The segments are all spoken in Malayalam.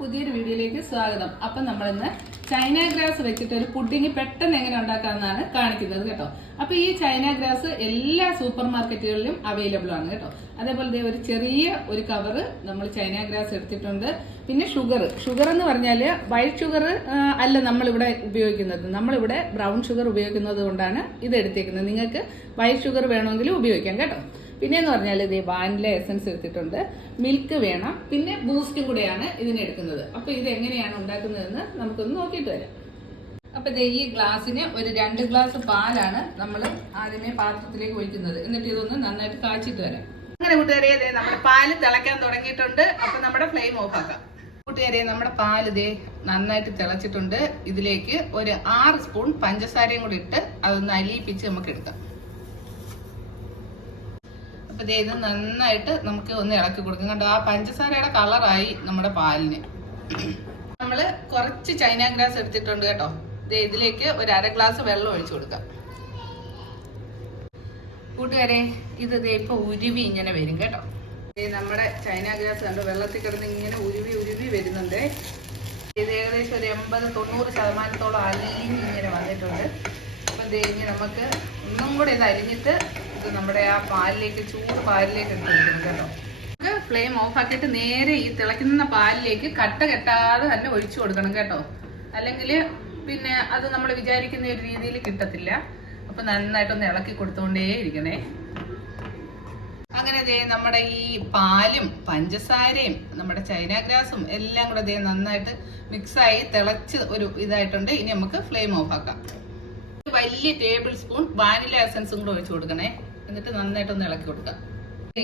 പുതിയൊരു വീഡിയോയിലേക്ക് സ്വാഗതം. അപ്പം നമ്മളിന്ന് ചൈന ഗ്രാസ് വെച്ചിട്ട് ഒരു പുഡിങ് പെട്ടെന്ന് എങ്ങനെ ഉണ്ടാക്കാമെന്നാണ് കാണിക്കുന്നത് കേട്ടോ. അപ്പൊ ഈ ചൈന ഗ്രാസ് എല്ലാ സൂപ്പർ മാർക്കറ്റുകളിലും അവൈലബിൾ ആണ് കേട്ടോ. അതേപോലെ ഒരു ചെറിയ ഒരു കവറ് നമ്മൾ ചൈന ഗ്രാസ് എടുത്തിട്ടുണ്ട്. പിന്നെ ഷുഗർ ഷുഗർ എന്ന് പറഞ്ഞാൽ വൈറ്റ് ഷുഗർ അല്ല നമ്മളിവിടെ ഉപയോഗിക്കുന്നത്. നമ്മളിവിടെ ബ്രൗൺ ഷുഗർ ഉപയോഗിക്കുന്നത് കൊണ്ടാണ് ഇത് എടുത്തേക്കുന്നത്. നിങ്ങൾക്ക് വൈറ്റ് ഷുഗർ വേണമെങ്കിൽ ഉപയോഗിക്കാം കേട്ടോ. പിന്നെ എന്ന് പറഞ്ഞാൽ ഇത് വാനില എസൻസ് എടുത്തിട്ടുണ്ട്. മിൽക്ക് വേണം. പിന്നെ ബൂസ്റ്റും കൂടെയാണ് ഇതിന് എടുക്കുന്നത്. അപ്പൊ ഇത് എങ്ങനെയാണ് ഉണ്ടാക്കുന്നതെന്ന് നമുക്കൊന്ന് നോക്കിയിട്ട് വരാം. അപ്പൊ ഈ ഗ്ലാസ്സിന് ഒരു രണ്ട് ഗ്ലാസ് പാലാണ് നമ്മൾ ആദ്യമേ പാത്രത്തിലേക്ക് ഒഴിക്കുന്നത്. എന്നിട്ട് ഇതൊന്ന് നന്നായിട്ട് കാച്ചിട്ട് വരാം. അങ്ങനെ കൂട്ടുകാരെ ദേ നമ്മുടെ പാൽ തിളയ്ക്കാൻ തുടങ്ങിയിട്ടുണ്ട്. അപ്പൊ നമ്മുടെ ഫ്ലെയിം ഓഫ് ആക്കാം. കൂട്ടുകാരെ നമ്മുടെ പാൽ ഇതേ നന്നായിട്ട് തിളച്ചിട്ടുണ്ട്. ഇതിലേക്ക് ഒരു ആറ് സ്പൂൺ പഞ്ചസാരയും കൂടി ഇട്ട് അതൊന്ന് അലിയിപ്പിച്ച് നമുക്ക് എടുക്കാം. അപ്പൊ ദേ ഇത് നന്നായിട്ട് നമുക്ക് ഒന്ന് ഇളക്കി കൊടുക്കും. കണ്ടോ ആ പഞ്ചസാരയുടെ കളറായി നമ്മുടെ പാലിന്. നമ്മൾ കുറച്ച് ചൈന ഗ്രാസ് എടുത്തിട്ടുണ്ട് കേട്ടോ. ദേ ഇതിലേക്ക് ഒരു അര ഗ്ലാസ് വെള്ളം ഒഴിച്ചു കൊടുക്കാം. കൂട്ടുകാരെ ഇത് ഇതേ ഇപ്പൊ ഉരുവി ഇങ്ങനെ വരും കേട്ടോ. നമ്മുടെ ചൈന ഗ്രാസ് കണ്ടോ വെള്ളത്തിൽ കിടന്ന് ഇങ്ങനെ ഉരുവി ഉരുവി വരുന്നുണ്ട്. ഇത് ഏകദേശം ഒരു എൺപത് തൊണ്ണൂറ് ശതമാനത്തോളം അലിഞ്ഞ് ഇങ്ങനെ വന്നിട്ടുണ്ട്. അപ്പം ഇത് ഇനി നമുക്ക് ഒന്നും കൂടെ ഇത് അരിഞ്ഞിട്ട് ഇത് നമ്മുടെ ആ പാലിലേക്ക് ചൂട് പാലിലേക്ക് ഇട്ട് കേട്ടോ. നമുക്ക് ഫ്ലെയിം ഓഫ് ആക്കിയിട്ട് നേരെ ഈ തിളയ്ക്കുന്ന പാലിലേക്ക് കട്ട കെട്ടാതെ തന്നെ ഒഴിച്ചു കൊടുക്കണം കേട്ടോ. അല്ലെങ്കിൽ പിന്നെ അത് നമ്മൾ വിചാരിക്കുന്ന ഒരു രീതിയിൽ കിട്ടത്തില്ല. അപ്പൊ നന്നായിട്ടൊന്ന് ഇളക്കി കൊടുത്തുകൊണ്ടേ ഇരിക്കണേ. അങ്ങനെ ദേ നമ്മുടെ ഈ പാലും പഞ്ചസാരയും നമ്മുടെ ചൈന ഗ്രാസും എല്ലാം കൂടെ ദേ നന്നായിട്ട് മിക്സായി തിളച്ച് ഒരു ഇതായിട്ടുണ്ട്. ഇനി നമുക്ക് ഫ്ലെയിം ഓഫ് ആക്കാം. വലിയ ടേബിൾ സ്പൂൺ വാനില എസൻസും കൂടെ ഒഴിച്ചു കൊടുക്കണേ. എന്നിട്ട് നന്നായിട്ടൊന്ന് ഇളക്കി കൊടുക്കുക.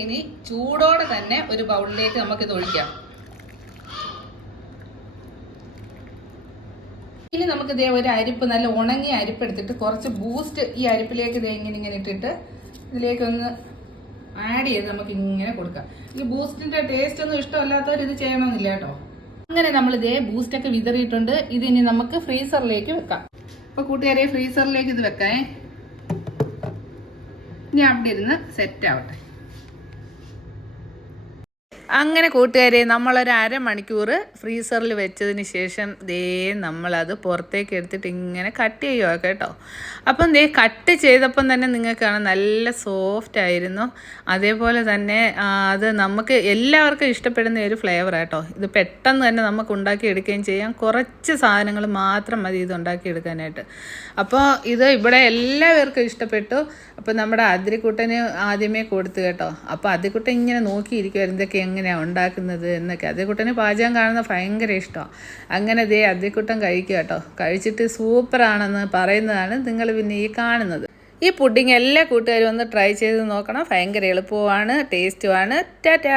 ഇനി ചൂടോടെ തന്നെ ഒരു ബൗളിലേക്ക് നമുക്ക് ഇത് ഒഴിക്കാം. ഇനി നമുക്ക് ഇതേ ഒരു അരിപ്പ് നല്ല ഉണങ്ങിയ അരിപ്പ് എടുത്തിട്ട് കുറച്ച് ബൂസ്റ്റ് ഈ അരിപ്പിലേക്ക് ഇതേ ഇങ്ങനെ ഇങ്ങനെ ഇട്ടിട്ട് ഇതിലേക്ക് ഒന്ന് ആഡ് ചെയ്ത് നമുക്ക് ഇങ്ങനെ കൊടുക്കാം. ഈ ബൂസ്റ്റിന്റെ ടേസ്റ്റ് ഒന്നും ഇഷ്ടമല്ലാത്തവർ ഇത് ചെയ്യണമെന്നില്ല കേട്ടോ. അങ്ങനെ നമ്മൾ ഇതേ ബൂസ്റ്റ് ഒക്കെ വിതറിയിട്ടുണ്ട്. ഇത് ഇനി നമുക്ക് ഫ്രീസറിലേക്ക് വെക്കാം. അപ്പൊ കൂട്ടുകാരെ ഫ്രീസറിലേക്ക് ഇത് വെക്കാം ഇനി അവിടെ ഇരുന്ന് സെറ്റ് ആവട്ടെ. അങ്ങനെ കൂട്ടുകാരെ നമ്മളൊരു അരമണിക്കൂർ ഫ്രീസറിൽ വെച്ചതിന് ശേഷം ദേ നമ്മളത് പുറത്തേക്ക് എടുത്തിട്ട് ഇങ്ങനെ കട്ട് ചെയ്യുക കേട്ടോ. അപ്പം ദേ കട്ട് ചെയ്തപ്പം തന്നെ നിങ്ങൾക്കാണ് കാണാം നല്ല സോഫ്റ്റ് ആയിരുന്നു. അതേപോലെ തന്നെ അത് നമുക്ക് എല്ലാവർക്കും ഇഷ്ടപ്പെടുന്ന ഒരു ഫ്ലേവർ കേട്ടോ. ഇത് പെട്ടെന്ന് തന്നെ നമുക്ക് ഉണ്ടാക്കിയെടുക്കുകയും ചെയ്യാം. കുറച്ച് സാധനങ്ങൾ മാത്രം മതി ഇത് ഉണ്ടാക്കിയെടുക്കാനായിട്ട് അപ്പോൾ ഇത് ഇവിടെ എല്ലാവർക്കും ഇഷ്ടപ്പെട്ടു. അപ്പോൾ നമ്മുടെ അതിരിക്കുട്ടന് ആദ്യമേ കൊടുത്തു കേട്ടോ. അപ്പോൾ അതിരിക്കുട്ടൻ ഇങ്ങനെ നോക്കിയിരിക്കുമായിരുന്നു ഇതൊക്കെ എങ്ങനെയാണ് ഉണ്ടാക്കുന്നത് എന്നൊക്കെ. അതിക്കുട്ടന് പാചകം കാണുന്ന ഭയങ്കര ഇഷ്ടമാണ് അങ്ങനെ ദേ അതിക്കുട്ടൻ കഴിക്കുക കേട്ടോ. കഴിച്ചിട്ട് സൂപ്പറാണെന്ന് പറയുന്നതാണ് നിങ്ങൾ പിന്നെ ഈ കാണുന്നത്. ഈ പുഡിങ് എല്ലാ കൂട്ടുകാരും ഒന്ന് ട്രൈ ചെയ്ത് നോക്കണം. ഭയങ്കര എളുപ്പമാണ് ടേസ്റ്റുമാണ് ടാറ്റാ